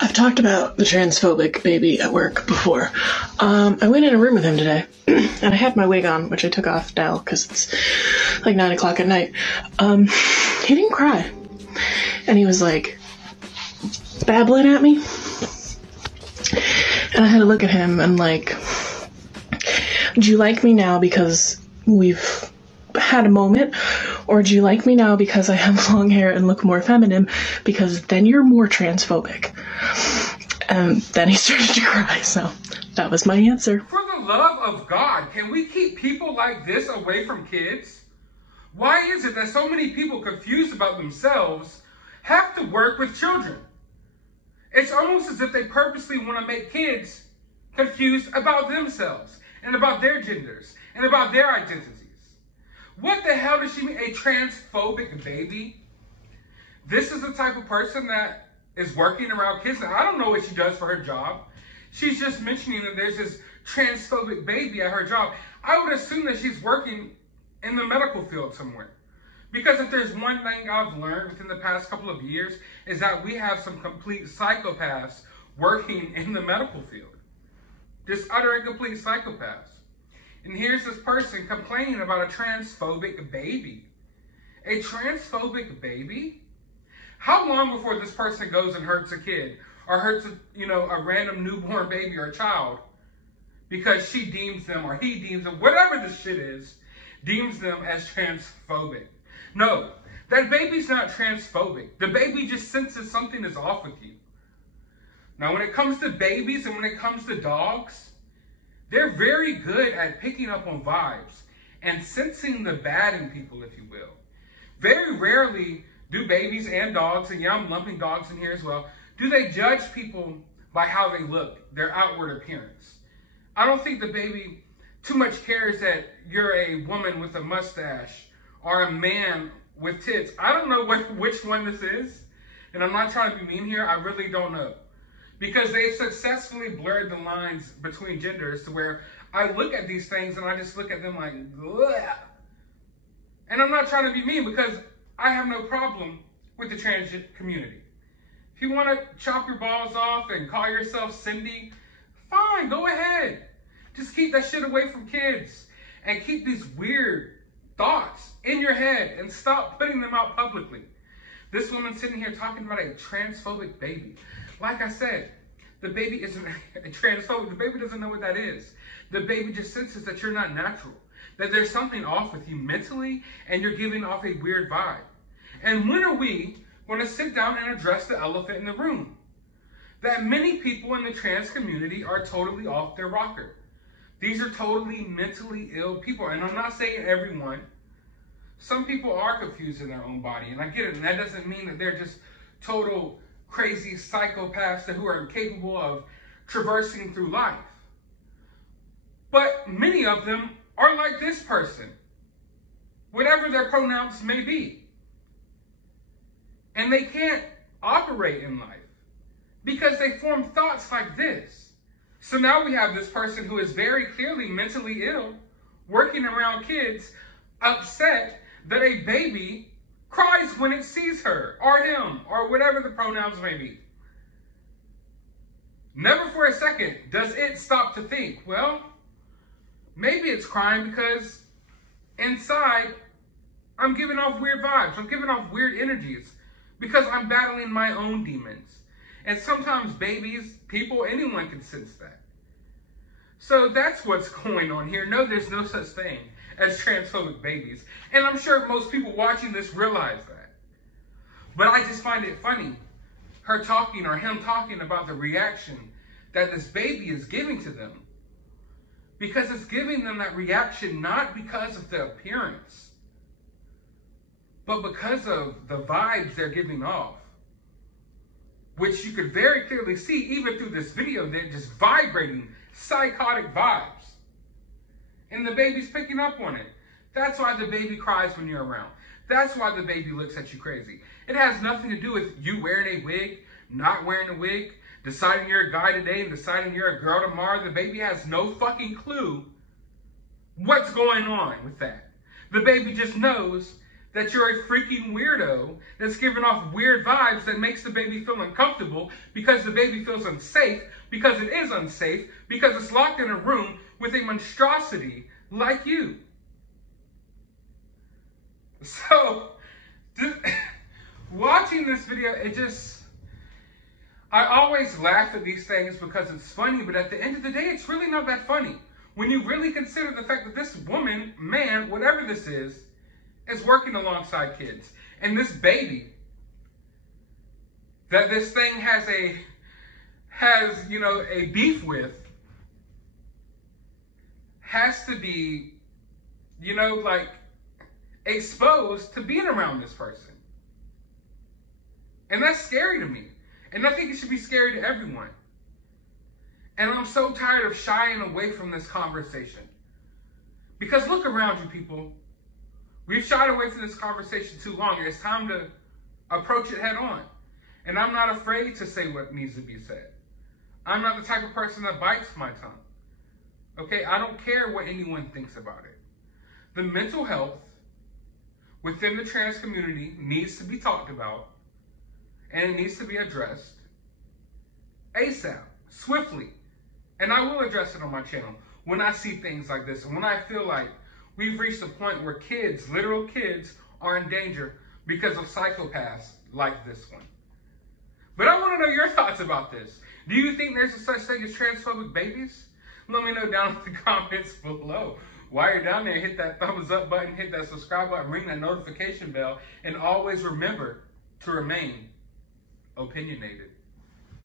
I've talked about the transphobic baby at work before. I went in a room with him today, and I had my wig on, which I took off now because it's like 9 o'clock at night. He didn't cry. And he was like, babbling at me. And I had to look at him and like, do you like me now because we've had a moment? Or do you like me now because I have long hair and look more feminine? Because then you're more transphobic. And then he started to cry, so that was my answer. For the love of God, can we keep people like this away from kids? Why is it that so many people confused about themselves have to work with children? It's almost as if they purposely want to make kids confused about themselves and about their genders and about their identities. What the hell does she mean? A transphobic baby? This is the type of person that is working around kids. Now, I don't know what she does for her job. She's just mentioning that there's this transphobic baby at her job. I would assume that she's working in the medical field somewhere. Because if there's one thing I've learned within the past couple of years is that we have some complete psychopaths working in the medical field. Just utter and complete psychopaths. And here's this person complaining about a transphobic baby. A transphobic baby? How long before this person goes and hurts a kid or hurts a random newborn baby or a child because she deems them or he deems them, whatever this shit is, deems them as transphobic? No, that baby's not transphobic. The baby just senses something is off with you. Now, when it comes to babies and when it comes to dogs, they're very good at picking up on vibes and sensing the bad in people, if you will. Very rarely do babies and dogs, and yeah, I'm lumping dogs in here as well, do they judge people by how they look, their outward appearance. I don't think the baby too much cares that you're a woman with a mustache or a man with tits. I don't know which one this is, and I'm not trying to be mean here, I really don't know. Because they've successfully blurred the lines between genders to where I look at these things and I just look at them like, bleh. And I'm not trying to be mean because I have no problem with the trans community. If you want to chop your balls off and call yourself Cindy, fine, go ahead. Just keep that shit away from kids and keep these weird thoughts in your head and stop putting them out publicly. This woman sitting here talking about a transphobic baby. Like I said, the baby isn't a transphobic. The baby doesn't know what that is. The baby just senses that you're not natural, that there's something off with you mentally, and you're giving off a weird vibe. And when are we going to sit down and address the elephant in the room? That many people in the trans community are totally off their rocker. These are totally mentally ill people. And I'm not saying everyone. Some people are confused in their own body, and I get it. And that doesn't mean that they're just total crazy psychopaths who are incapable of traversing through life. But many of them are like this person, whatever their pronouns may be. And they can't operate in life because they form thoughts like this. So now we have this person who is very clearly mentally ill, working around kids, upset that a baby cries when it sees her, or him, or whatever the pronouns may be. Never for a second does it stop to think, well, maybe it's crying because inside I'm giving off weird vibes. I'm giving off weird energies because I'm battling my own demons. And sometimes babies, people, anyone can sense that. So that's what's going on here. No, there's no such thing as transphobic babies. And I'm sure most people watching this realize that. But I just find it funny, her talking or him talking about the reaction that this baby is giving to them. Because it's giving them that reaction not because of the appearance, but because of the vibes they're giving off. Which you could very clearly see even through this video, they're just vibrating psychotic vibes. And the baby's picking up on it. That's why the baby cries when you're around. That's why the baby looks at you crazy. It has nothing to do with you wearing a wig, not wearing a wig, deciding you're a guy today and deciding you're a girl tomorrow. The baby has no fucking clue what's going on with that. The baby just knows that you're a freaking weirdo that's giving off weird vibes that makes the baby feel uncomfortable because the baby feels unsafe, because it is unsafe, because it's locked in a room with a monstrosity like you. So, watching this video, I always laugh at these things because it's funny, but at the end of the day, it's really not that funny. When you really consider the fact that this woman, man, whatever this is working alongside kids. And this baby that this thing has a beef with has to be, exposed to being around this person. And that's scary to me. And I think it should be scary to everyone. And I'm so tired of shying away from this conversation. Because look around you, people. We've shied away from this conversation too long. It's time to approach it head on. And I'm not afraid to say what needs to be said. I'm not the type of person that bites my tongue. Okay? I don't care what anyone thinks about it. The mental health within the trans community needs to be talked about. And it needs to be addressed ASAP, swiftly. And I will address it on my channel when I see things like this. And when I feel like we've reached a point where kids, literal kids, are in danger because of psychopaths like this one. But I want to know your thoughts about this. Do you think there's a such thing as transphobic babies? Let me know down in the comments below. While you're down there, hit that thumbs up button, hit that subscribe button, ring that notification bell, and always remember to remain opinionated.